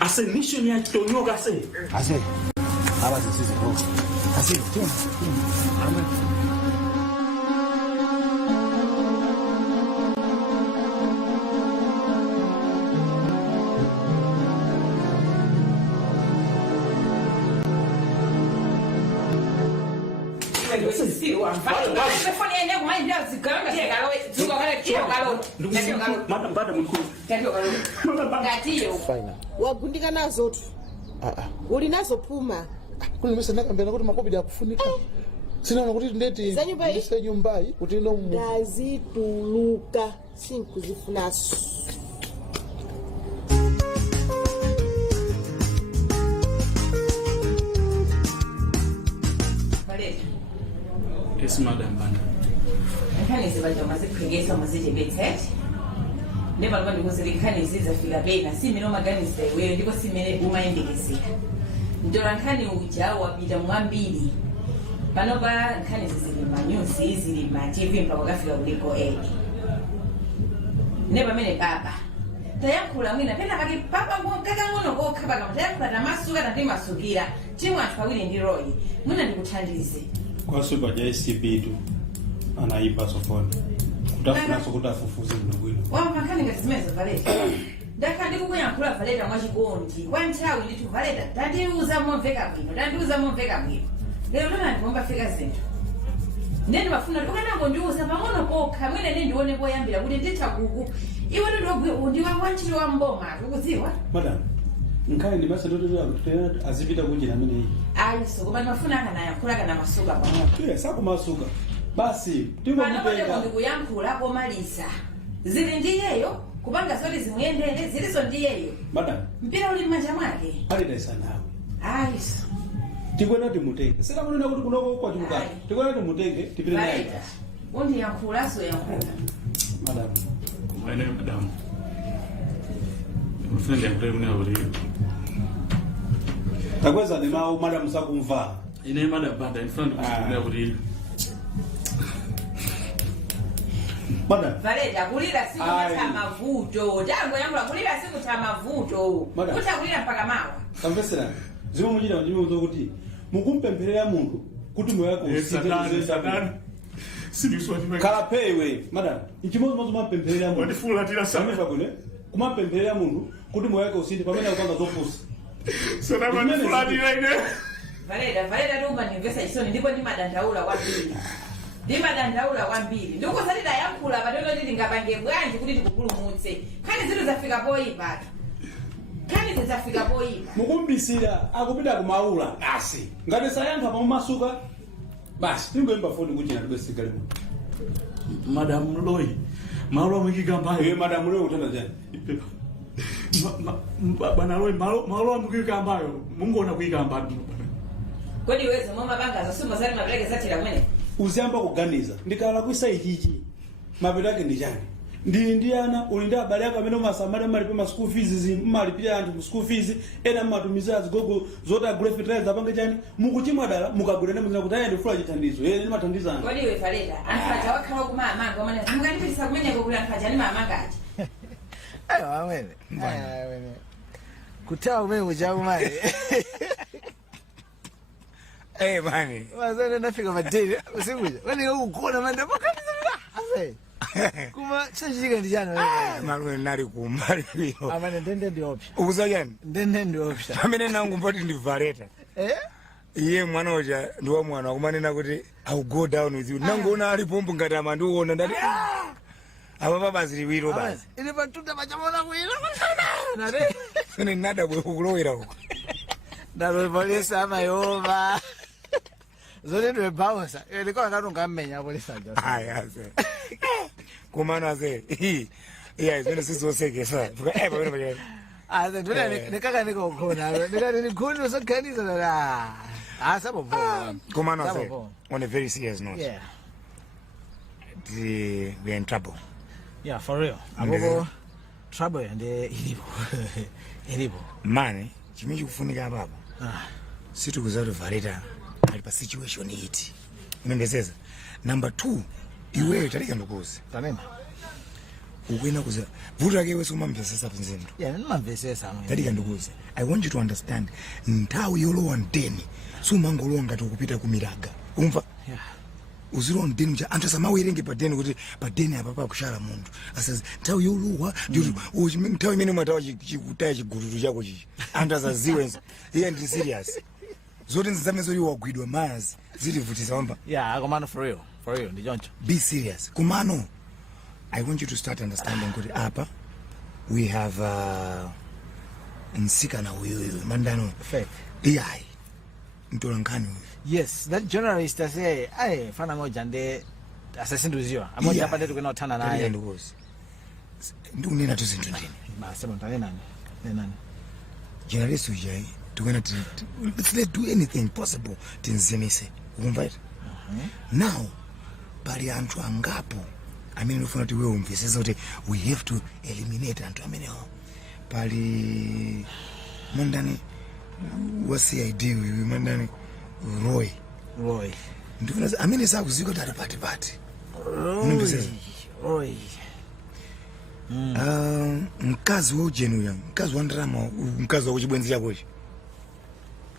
Ase mission ya kitonyoka ase. Ase. Aba sisi bro. Ase tena. Amen. Wagundika nazo tu. Uli nazo puma. Kuni mesa nakambia kuti makobi ya kufunika. Sina nakuti ndeti. Sasa nyumbai kuti ndo ndazi tuluka sinkuzifunaso. Yes, Madam Banda. Kani zibaje mazipengeza mazije betet. Neba lwandi kuzirikani ziza fika bena si mino magani wewe ndiko simene umayendekeseka. Ndora nkani uja wabida mwambili. Panoba nkani zizilima nyusi zilima TV mpaka kafika kuliko Neba mene baba. Tayakula mwina pena kaki papa kaka ngono ko kaba kama tayakula na masuka na ndima sugira. Timu atwawili ndiroyi. Mwina ndikuthandize. Kwa suba JCP tu anaipa sokoni. Kutafuna sokuta fufuze mnogwino. Wamakani ngasimezo valeta. Daka ndikukuya kula valeta mwachikondi. Wantawi nditu valeta. Tandiuza mwoveka bwino. Lero lona ndikomba fika zinto. Nene bafuna ukana ngondiuza pamono kokha mwene nendione boyambira kuti nditakuku. Iwe ndiwa wanchiro wa mboma ukuziwa? Madam. Nkaya ni basi ndoto azipita kujina mimi hii. Ayi so kuba mafuna kana yakula kana masuka pamoja. Yeah, sako masuka. Basi, ndiko mpenda. Ndi kuyankula ko malisa. Zili ndiyeyo kubanga zoli zimuyendende zilizo ndiyeyo. Madam. Mpira uli manja mwake. Ali daisa nawe. Ayi. Tingwena timutenge. Sina kunena kuti kunoko kwa chimukati. Tingwena timutenge tipire naye. Undi yankula so yankula. Madam. Mwene madam. Mfende yakule mwana uli. Takweza ni mao madam sakumva. Ine madam Banda in front of mwana uli. Madam. Valeta kulira siku cha mavuto. Jango yangu la kulira siku cha mavuto. Utakulira mpaka mawa. Kamvesera. Zimo mujira ndimo kuti mukumpempherera muntu kuti moyo wako usiteze sadani. Siniswati kala pewe madam. Ichimozo mozo mampempherera muntu. Wandifula tira sana fakune. Kumampempherera muntu kuti moyo wako usiteze pamene ukanga zopusa. Sana mandifula tira ine. Valeta ndumba nivesa isoni ndipo ndi madandaula kwambiri. Ndimadandaula kwambiri. Ndiko salida yakula badolo ndili ngabange bwanji kuti tikupulumutse. Kani zitu zafika poipa. Kani zafika poipa. Mukumbisira akupita kumaula basi. Ngati sayantha pa masuka basi tingoimba foni kuchina tibesikale mu. Madam Loy. Malo mwikikambayo. Madam Loy utanda jani. Ipepa. Bana Loy malo mwikikambayo. Mungu ona kuikambayo. Kodi weze mama banga zasuma zali mabeleke zatira mwene. Uzamba kuganiza ndikala kwisa ichichi mapeta yake ndi chani ndi ndiana ulinda abale yako amene masamale malipe ma school fees malipira anthu mu school fees ena matumiza azigogo zota graphic apange chani mukuchimwa dala mukagulene muzina kuti ayende fula chithandizo yeye ndi mathandizana kodi iwe faleta anthu wakhala kuma amanga komane mukandipisa kumenya kokula anthu ajani mamanga ati amene amene kutawa umene muchawu mali mani. Wazana nafika madeni. Usikuja. Wani ukona manda pakati ase. Kuma chachika ndijana wewe. Manu nari kumbali hiyo. Amane ndende ndi option. Ukuza gani? Ndende ndi option. Amene nangu mpoti ndi vareta. Iye mwana oja ndiwa mwana kumanena kuti I'll go down with you. Nangu una ali pompo ngati amandi uona ndati aba baba ziliwiro basi. Ile patuta machamona kuira. Nare. Sene nada bwe kulowera huko. Ndalo polisa amayova. Zole ndo bounce. Ilikuwa ngatunga mmenya polisa ndio. Haya ze. Kumana ze. Iya zone sizosekesa. Fuka bwana bwana. Aze ndo nikaka niko khona. Nikani nikhona sokanisa la. Sabo bo. Kumana ze. On a very serious note. Yeah. We're in trouble. Yeah, for real. Abo trouble and ilipo. Mane, chimiji kufunika baba. Situ kuzalo valeta alipa situation hiti. Umendezeza. Number 2, iwewe talika ndukuzi. Tanema. ukwena kuza vuto yake wewe umamvesesa phinzendo yeah nimamvesesa mwe ndati kandikuze I want you to understand nthawi yolowa ndeni sumangolowa ngati ukupita kumiraga umva yeah uziro ndeni mcha anthu samawerenge padeni kuti padeni apa pakushala munthu asazi nthawi yolowa nthawi imene mwatawa chikutaya chigululu chako chichi anthu asaziwe iye ndi serious zoti nzame zoti wagwidwa mazi zilivutisa wamba yeah komano for real ndi choncho be serious kumano I want you to start understanding kuti apa we have nsikana uyu mandano fake AI mtolankani uyu yes that journalist say ai fana ngoja nde asasinduziwa amoja hapa ndetu kwenda tana naye ndikuzi ndikunena tu zinthu ndini masema ntane nani journalist ujai tukwena let's do anything possible tinzemise ukumva ita now pali anthu angapo amene ndifuna kuti wewe umvesese kuti we have to eliminate anthu amenewo pali mandani wa CID uyu mandani Roy ndifuna amene sakuzika kuti ali pati Roy mkazi wa ujenuya mkazi wa ndrama mkazi wa kuchibwenzi chakochi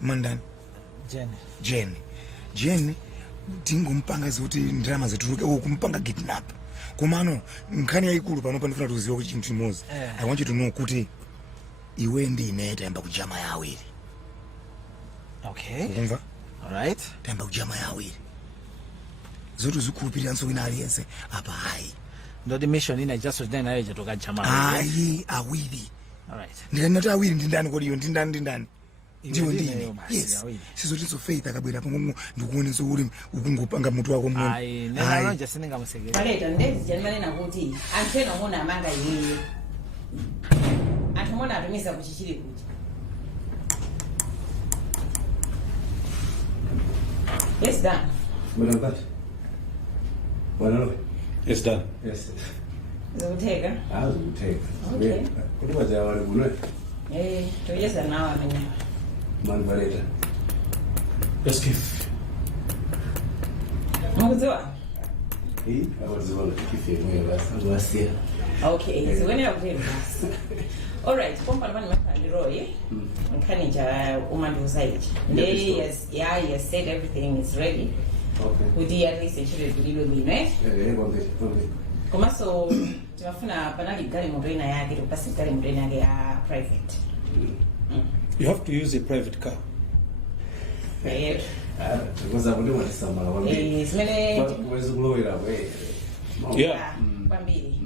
mandani Jane tingompanga zoti ndrama zetuluke kumpanga kidnap kumano nkhani yaikulu pano pandifuna tuziwa kuti chinthu chimodzi I want you to know kuti iwe ndi ine tayamba kujama ya awiri okay ukumva alright tayamba kujama ya awiri zoto zikhulupirira nso wina aliyense apa hayi ndo mission ina just then nayo jatoka jama ayi awiri alright ndinati awiri ndi ndani kodi iyo ndi ndani ndiwe ndine yes sizotinso faith akabwera pamwe ndikuonenso uri ukungopanga mutu wako mmoja ayi nena nje sininga musekera baleta ndezi janimane nakuti antena mona amanga yeye atumona atumiza kuchichiri kuti yes done Madam Bat. Well, it's done. Yes. Zuteka. Zuteka. Okay. Kuti waja wali kuno. Toyeza nawa menya. Man baleta. Let's give. Mkuziwa? Awaziwa kifi mwe basi. Wasia. Okay, so when you have basi. All right, pompa nabani mapandi Roy. Nkani ja umandu zaidi. Yes, yeah, he has said everything is ready. Okay. Udi at least nchile tulilo mime. Konde. Kuma so tunafuna panali gari mdoina yake tukasi gari mdoina yake ya private. You have to use a private car. Yeah. Because I wouldn't want to samala one day. Where's the blow it away? Yeah. Pambili.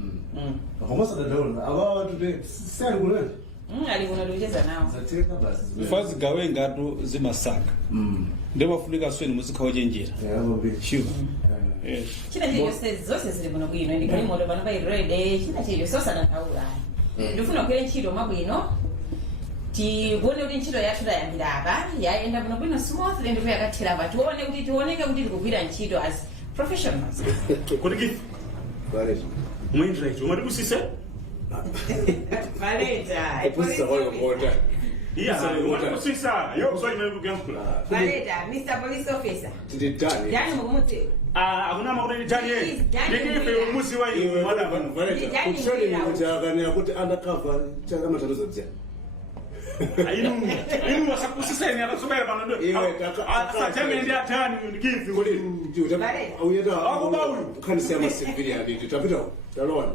Almost at the door. About today. Send good. Alikunalujeza nao. Zateka basi. Fazi gawe ngatu zimasaka. Ndeba fulika sweni muzika hoje njira. Sure. Yes. China chiyo zose zili kuno bwino ndi kali moto bano bai ready china chiyo sosa na kaula. Ndifuna kwele ntchito mabwino. Tione kuti ntchito yathu tayambira apa yaenda kuno bwino smooth ndi kuyakathira apa tioneke kuti tikugwira ntchito as professionals. Kodiki? Valeta. Mwindra icho ngati kusise? Valeta. Kusisa wao ngoda. Ngati kusisa. Yo so imene kuyankula. Valeta, Mr. Police Officer. Tidani. Yani mukumuti. Akuna makudeni tani yeye. Ndikife umusi wa iwe mwana vanhu. Valeta. Kushoni mujagani akuti undercover chaka matatozo dzia. Inu wasakusiseni akasubira pano ndo. Asachame ndi atani ndikifi kodi. Auyeta. Akubaulu. Kanisa ya civilian ndi tapita. Talona.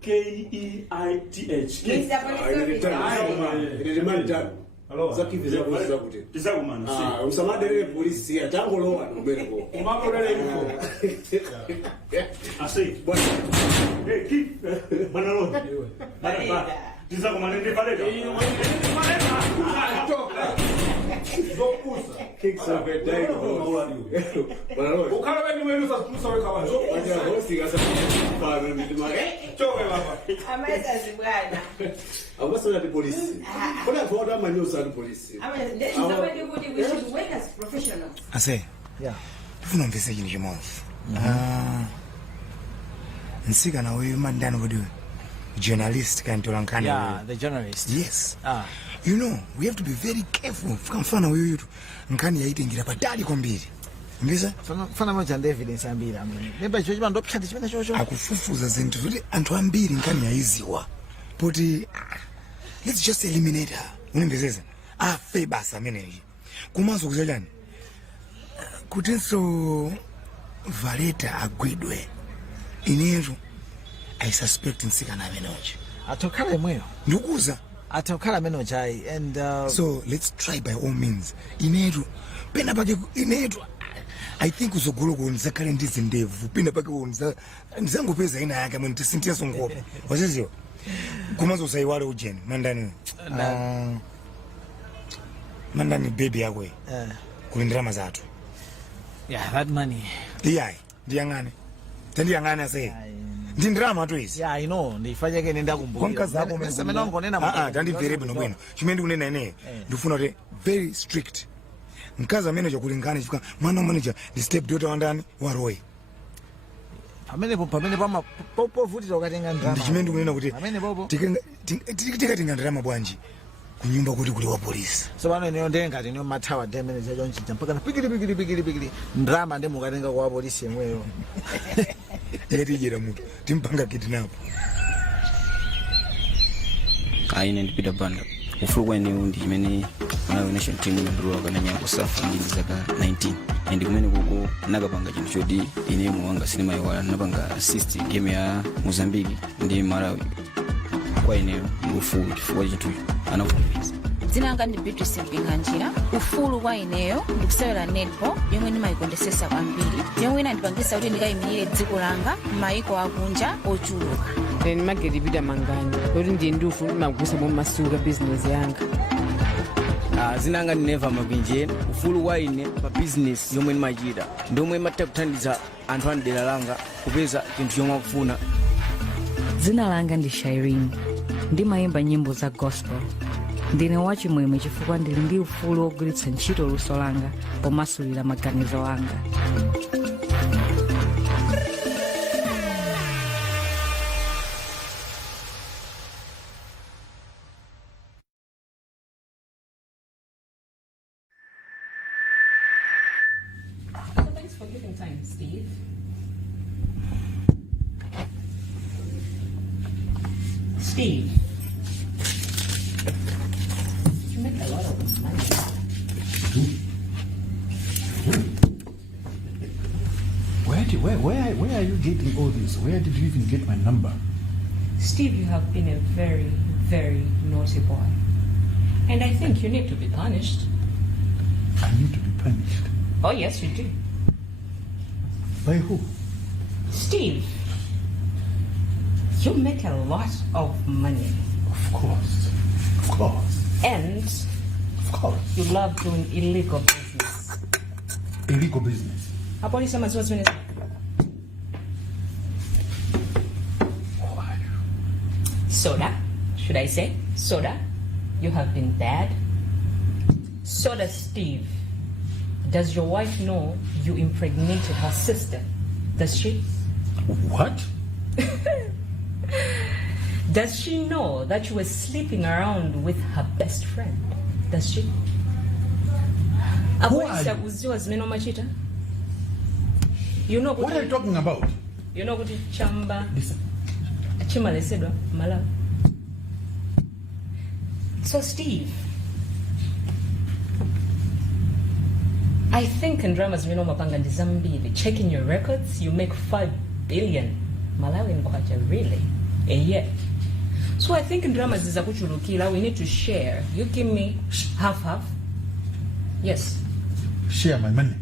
KEITH. Ile mali tano. Zakivi za kuza kuti. Tizakumana. Usamadele polisi atangolowa nobereko. Umakodele info. Asei. Bwana. Keep. Manalo. Bana. Tizakumana ndi paleta. Toka. Zokusa. Kicks of a day. ukhala bani wena uzasiphulusa wekhabazo choke baba Amazazibwana. Abasona the police. Kuna voda amanyosa the police. We should work as professionals. I say, Yeah. ufuna mvese chini chimodzi. Nsika na wewe mandani wodi journalist kantola nkani. Yeah, the journalist. Yes. You know, we have to be very careful. Mfano wewe yutu nkani yaitengira patali kwambiri. Mbisa? Fana moja ndi evidence ambiri amene. Nemba icho chimando pshati chimene chocho. Akufufuza zinthu kuti anthu ambiri nkani yaiziwa. Poti let's just eliminate her. Unimbezeza. Afe basa ameneyi. Kumaso kuzajani. Kutenso Valeta agwidwe. Ineru I suspect nsika na amenoji. Atokhala imweyo. Ndikuza. Atokhala amenoji and so let's try by all means. Ineru pena pake ineru I think uzogolo kunzakale ndizi ndevu. Pena pake nzangu peza ina yake mwe ntisintia songopa. Wazizio. Kumazo usaiwale ujeni. Mandani baby yakwe. Kulindira mazatu. Yeah, that money. Ndiyangane. Ndiyangane ase. Ndindrama tu isi. Yeah, I know. Ndifanye ke nenda kumbuka. Konka zako msemena ngonena tandi very bwino. Chimendi kunena ene. Ndifuna te very strict. Nkaza manager kulingana chifika mwana manager the step daughter wandani Roy. Pamene pama popo vuti tokatenga ndrama. Ndichimendi kunena kuti pamene popo tikatenga ndrama bwanji kunyumba kuti kuli wa police. So bana niyo ndenga niyo mathawa 10 minutes yacho nchita mpaka na pikiri ndrama ndi mukatenga kwa police yemweyo. Yetijera mutu timpanga kidnap. Aine ndipita banda ufulwa ni undi imene anaonesha timu ya Bro kana nyango safa ndi zaka 19 and kumene kuko nakapanga chinthu choti ine muwanga sinema iwala napanga assist game ya Mozambique ndi Malawi kwa ine ufulu chifukwa chinthu anafunza dzina langa ndi Beatrice Binganjira. Ufulu wa ineyo ndikusewera netball yomwe ndimayikondesesa kwambiri yomwe inandipangisa kuti ndikayimirire dziko langa m'mayiko akunja ochuluka. Then Margaret Mangani kuti ndiye ndi ufulu magusa mu masuka business yanga. Zinanga Never Mabinje ufulu wa ine pa business yomwe ndimachita ndomwe matakuthandiza anthu andera langa kupeza chinthu chomwe akufuna. Dzina langa ndi Shireen ndimayimba nyimbo za gospel. Ndine wachimwemwe chifukwa ndili ndi ufulu wogwiritsa ntchito luso langa pomasulira maganizo anga. Thanks for giving time, Steve. Steve. You make a lot of money. Where are you getting all this? Where did you even get my number? Steve, you have been a very, very naughty boy. And I think you need to be punished. I need to be punished. Oh, yes, you do. By who? Steve, you make a lot of money. Of course. Of course. And of course. You love doing illegal business. Illegal business? Soda, should I say? Soda, you have been bad. Soda Steve, does your wife know you impregnated her sister? Does she? What? Does she know that you were sleeping around with her best friend? Does she? Who are you know what are you talking about? You know what chamba? Listen. So Steve, I think in dramas mapanga ndizambili. Checking your records, you make 5 billion Malawian kwacha really a year. So I think in dramas zizakuchulukila we need to share. You give me half. Yes. Share my money.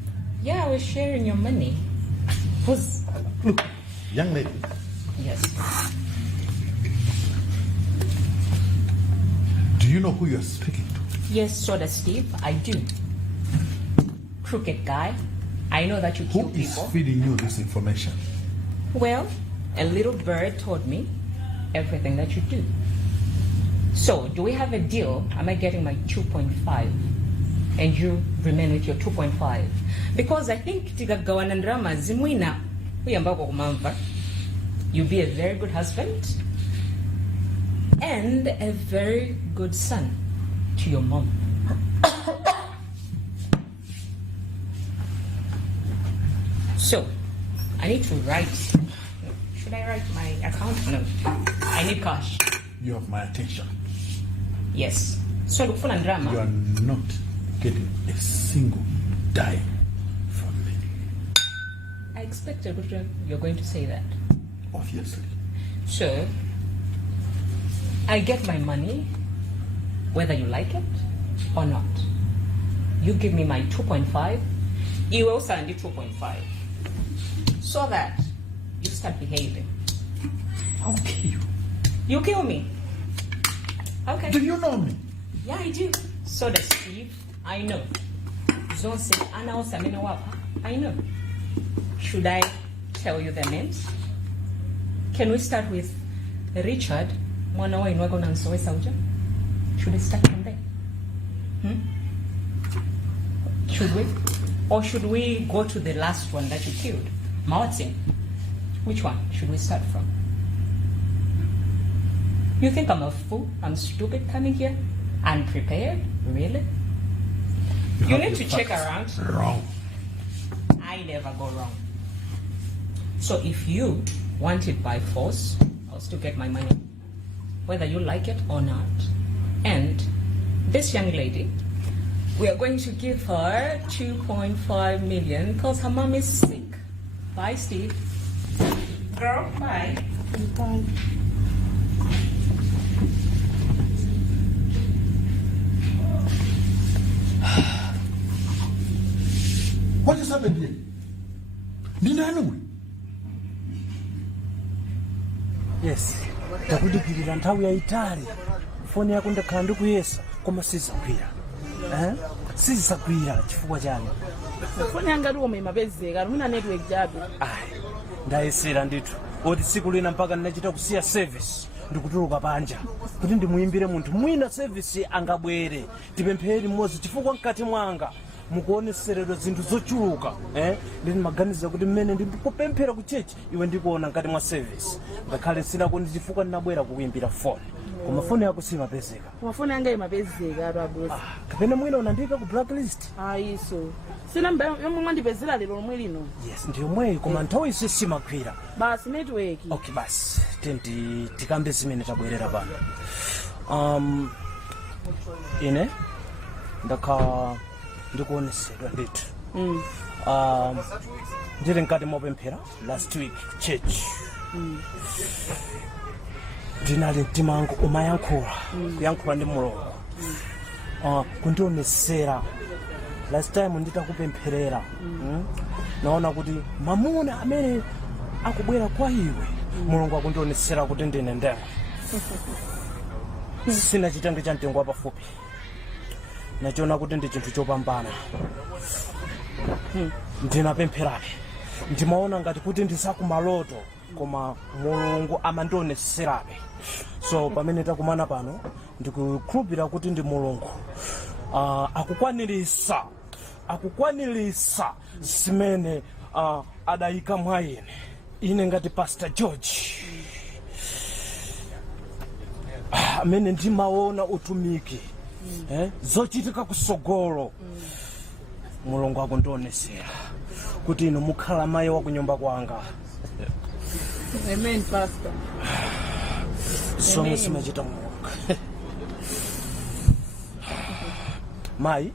Yeah, we're sharing your money. Who's look, young lady. Yes. Do you know who you're speaking to? Yes, Soda Steve, I do. crooked guy. I know that you kill Who is people. feeding you this information? Well, a little bird told me everything that you do. So, do we have a deal? Am I getting my 2.5? And you remain with your 2.5? Because I think tigagawana ndrama zimwina uyambako kumamva. You'll be a very good husband and a very good son to your mom. So, I need to write. Should I write my account? No. I need cash. You have my attention. Yes. So, look for drama. You are not getting a single dime from me. I expected you're going to say that. Obviously. So, I get my money, whether you like it or not. You give me my 2.5, you will send you 2.5. So that you start behaving. I'll kill you. You kill me. Okay. Do you know me? Yeah, I do. So does Steve. I know. Don't say I know. Should I tell you their names? Can we start with Richard? Should we start from there? Should we? Or should we go to the last one that you killed? Martin. Which one should we start from? You think I'm a fool? I'm stupid coming here? Unprepared? Really? You need to check around. Wrong. I never go wrong. So if you want it by force, I'll still get my money, whether you like it or not. And this young lady, we are going to give her 2.5 million because her mom is sick. Bye, Steve. Girl, bye. Bye. What has happened here? Ninanu? Yes. Takudikirira nthawi yaitali. Foni yako ndakhala ndikuyesa koma sizagwira. Sizagwira chifukwa chani? Foni yanga ndiwo imapezeka, muna network jabe. Ndayesera ndithu. Oti tsiku lina mpaka ndinachita kusiya service. Ndikutuluka panja kuti ndimuyimbire munthu mwina service angabwere tipemphere mmodzi chifukwa mkati mwanga mukuoneseredwa zinthu zochuluka ndini maganiza kuti mmene ndikupemphera ku church iwe ndikuona ngati mwa service ngakhale sinako ndi chifukwa ndinabwera kukuyimbira phone koma phone yako simapezeka. Koma phone yanga imapezeka abusi. Kapena mwina unandika ku blacklist? Iso sina yomwe mwandipezera lero lomwe lino. Yes, ndiyo mweyo koma nthawi isi simagwira. Basi network. Okay, basi tikambe zimene tabwerera pano. Ine ndakhala ndikuonesedwa ndithu. Ndili mkati mopemphera last week church. Ndinali mtima wangu umayankhula kuyankhula ndi Mulungu. Kundionesera last time nditakupempherera. Naona kuti mamuna amene akubwera kwa iwe Mulungu akundionesera kuti ndine ndema. Sina chitenge cha mtengo wapafupi. Nachiona kuti ndi chinthu chopambana. Ndinapempherabe. Ndimaona ngati kuti ndisakumaloto koma Mulungu amandioneserabe. So pamene takumana pano ndikukhulupirira kuti ndi Mulungu akukwanirisa zimene adayika mwa ine ngati Pastor George amene ndimaona utumiki zochitika kusogolo. Mulungu akundionesera kuti ino mukhala mayi wa kunyumba kwanga. Amen, Pastor. Somwe simachita Mulungu. Mayi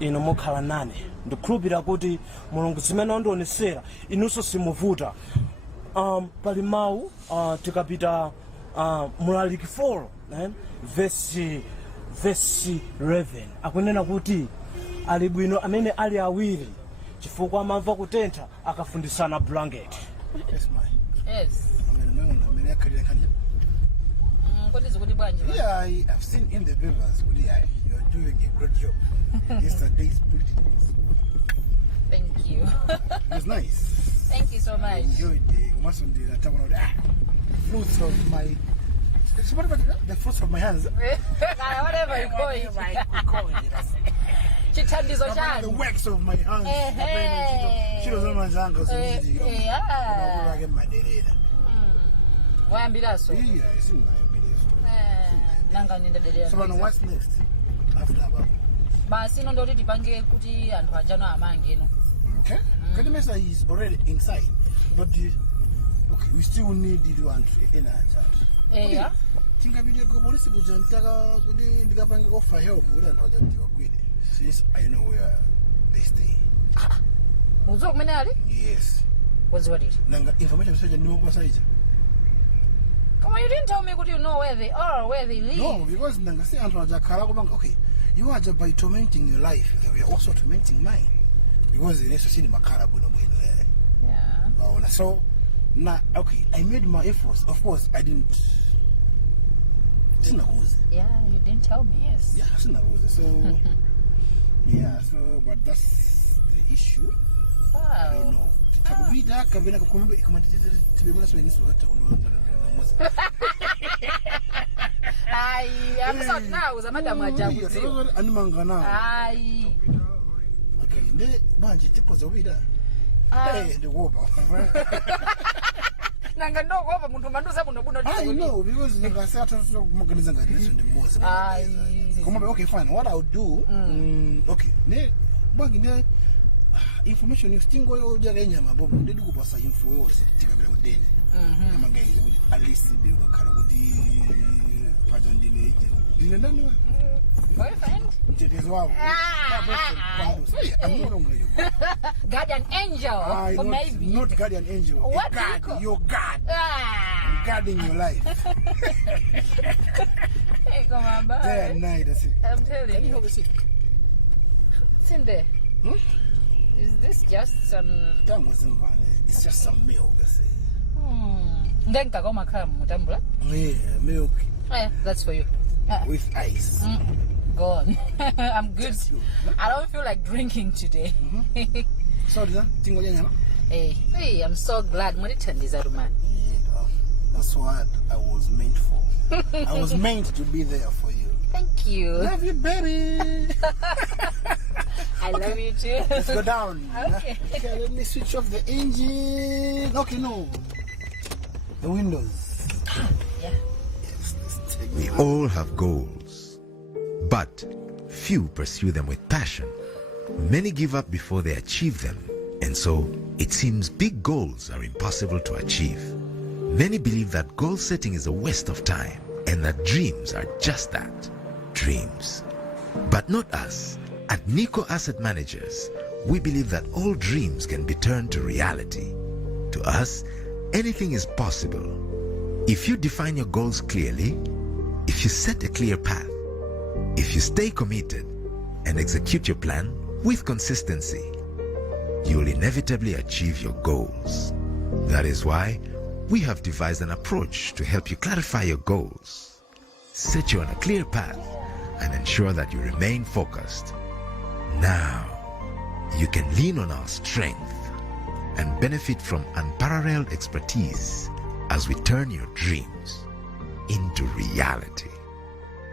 ino mukhala nane ndikhulupirira kuti Mulungu zimene andionesera inunso simuvuta. Pali mawu tikapita Mlaliki 4 verse 11 akunena kuti ali bwino amene ali awiri chifukwa amamva kutentha akafundisana blanket. Yes, my. Yes. Yeah, I've seen in the papers, you're doing a great job. Yesterday's bulletin. Thank you. It was nice. Thank you so much. I enjoyed the fruits of my. What about the fruits of my hands? Whatever you call it. The wax of my hands. She was on my ankles. Wayambilaso. Nanga ninda delea. So what's next? After that. Basi ndo ndi tipange kuti anthu ajano amange no. Okay. Kadimesa is already inside. But okay, we still need the one in our Yeah. Think video go police kujantaka kuti ndikapange offer help kuti anthu ajantiwa kwede. Since I know where they stay. Uzo kumene ali? Yes. What's what it? Nanga information search ndimo kwa size. Come on, you didn't tell me could you know where they are, where they live. No, because nanga say anthu ajakhala kubanga okay. You are just by tormenting your life, they were also tormenting mine. Because they also see the makara buno buno. Yeah. Oh, so now okay, I made my efforts. Of course, I didn't. Yeah, you didn't tell me. Yes. Yeah, so yeah, so but that's the issue. Wow. I don't know. Takubida kabina kukumbe tibemuna so iniso hata unaona. Ai, I'm sorry now, Madam Ajabu. Animanga now. Ai. Okay, ne manje tipo za ubida. Hey, the woba. Nanga ndo ngoba muntu manduza buno buno. I know because nanga say to organize ngani ndi mmozi. Okay, fine. What I'll do, okay, ne bangi ne information you still go jaga nyama bobo ndi kupasa info yose tikabira kudeni. Ama guys would at least be kana kudi pardon dine ndani wa. Boyfriend? It is wow. I'm no longer your guardian angel. Or maybe not guardian angel. What God, your God. Guarding your life. Hey, come on, bye. Day and night, that's it. I'm telling you. Can you have a seat? What's in there? Is this just some... It's just some milk, that's it. Then kagoma kram mutambula? Yeah, milk. Yeah, that's for you. With ice. Go on. I'm good. I don't feel like drinking today. Sorry, tingo nyama. Hey, I'm so glad money is out, man. That's what I was meant for. I was meant to be there for you. Thank you. Love you, baby. I love you too. Let's go down. Okay. Okay, let me switch off the engine. Okay, no. The windows. Yeah. We all have goals, but few pursue them with passion. Many give up before they achieve them, and so it seems big goals are impossible to achieve. Many believe that goal setting is a waste of time, and that dreams are just that, dreams. But not us. At Nico Asset Managers, we believe that all dreams can be turned to reality. To us, anything is possible. If you define your goals clearly, if you set a clear path, if you stay committed and execute your plan with consistency, you will inevitably achieve your goals. That is why we have devised an approach to help you clarify your goals, set you on a clear path, and ensure that you remain focused. Now, you can lean on our strength and benefit from unparalleled expertise as we turn your dreams into reality.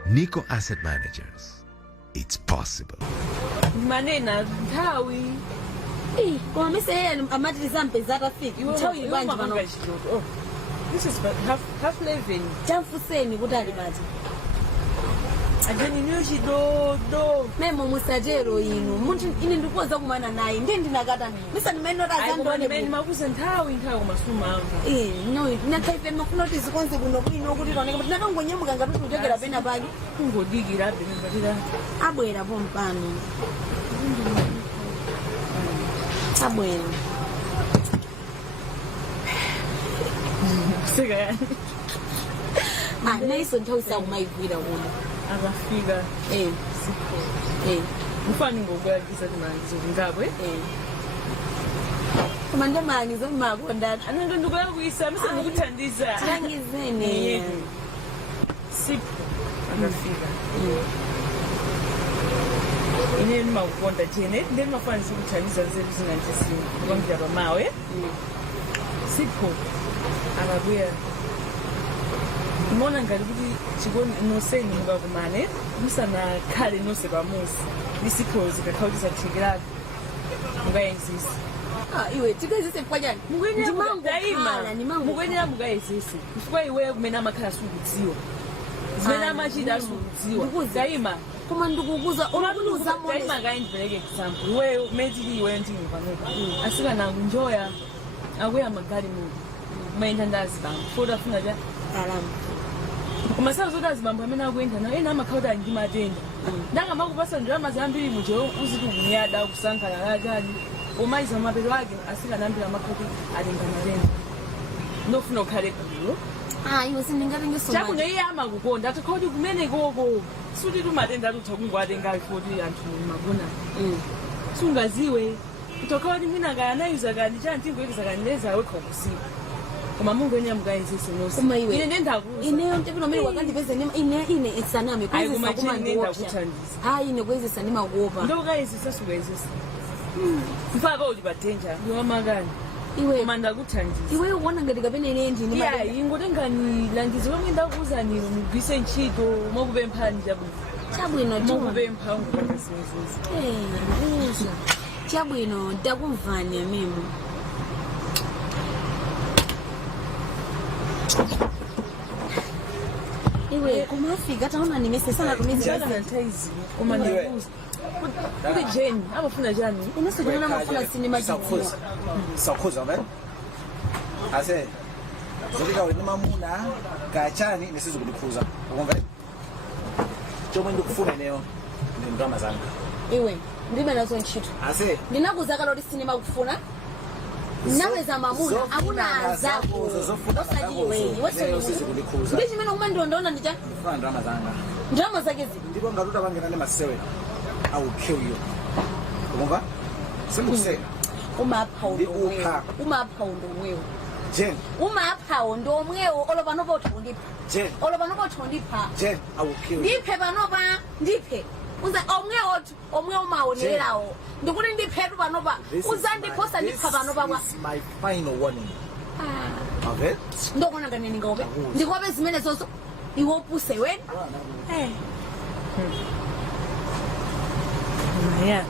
Nico Asset Managers, it's possible. Manena Tawi. Kwa mese amatiliza mpeza atafiki. Tawi banje bano. Oh. This is half living. Chamfuseni kutali bati. Ajani nyoshi do. Memo musajero inu. Muntu ini ndikoza kumana naye. Ndi nakata. Misa nimeno razando ne. Meni makuza ntawi masuma. No, nakaipe makunoti zikonze kuno kwino kuti toneka kuti nakangonyemuka ngati kutekera pena pake. Kungodigira pena patira. Abwera pompano. Abwera. Siga. Naiso nthawi sakumayigwira kuno. Akafika. Sipo. Mfani ngokuyakisa timangizo ngabwe. Kumande mangizo makonda. Anento ndikuyakuyisa mse ndikuthandiza. Tangizene. Sipo. Akafika. ine ndimakukonda jene ndi ndimafanisa kuthandiza nzeru zinganjisini kupangira pamawe sipho akabuya mona ngati kuti chikoni noseni mukakumane musanakhale nonse pamusi nisipho zikakhautisa thikiratu mukayenzisa iwe tikayezise kwanyani mukwenera mukayezise chifukwa iweyo kumene amakhala sukudziwa zimene amachita asukudziwa daima koma ndikukuza unakuza daima akayendipereke example iweyo metili iweyo ndini panopa asikanangu njoya akuya magali munthu kumayenda ndi azibambo foti afuna cha alama koma sauzoti azibambo amene akuyenda nawo ena amakhala kuti ali ndi matenda ndakamakupasa ndalama zambiri mucho uziti ukunyada kusankhana lakali umaiza mapeto ake asikanambira amakhala kuti atenga matenda ndofuna ukhale kulo iwe sindingatengeso chakuno iye amakukonda atakhala kuti kumene koko suti tumatenda atutha kungwatenga foti anthu magona sungaziwe utokhala kuti mwina kayanayiza kani chani tingoyekeza kanileza wekha kusiku koma mungu enya mukayenzise nonse ine ndendakuza ineyo ntepino mene wakandipeze ine isaname kwezisa kumandiopsa ine kwezisa ndimakuopa ndokayenzisa sukayenzisa mfaka uli padenja ndiwamakani koma ndakuthandiza iweyo kuona ngati kapena ine ndini ingotengani langizo lomwe ndakuuzaniro mugwise ntchito mwakupemphani chabwino mwakupempha ngukakasezuza ndikuuza chabwino ndakumvani amimo iwe kumafika taona nimesesana tumizi koma ndikuuza kuti jeni amafuna chani ineso jena amafuna sinema chidziwa sakhuza man ase zotika uli mamuna kachani nesizokudikhuza ukumva chomwe ndikufuna ineyo ndi ndalama zanga iwe ndibe nazo ntchito ase ndinakuza kuti sinema kufuna naweza mamuna akuna zako ndi chimene kuma ndiondaona ndicha ndalama zake zipi ndipo ngati utapangena ndi masewe I will kill you. Ukumva? Simukuseka. umapaundo omwewo Jen. umapaundo omwewo olopanopa uthondipha Jen. olopanopa uthondipha Jen, I will kill you. ndiphe panopa ndiphe uza omwewo maonerawo ndikuti ndiphetu panopa uzandiphosa ndipha panopa kwa This is my final warning. Okay? ndokona ngane ningaope ndikope zimene zonso iwe opuse wena Yeah.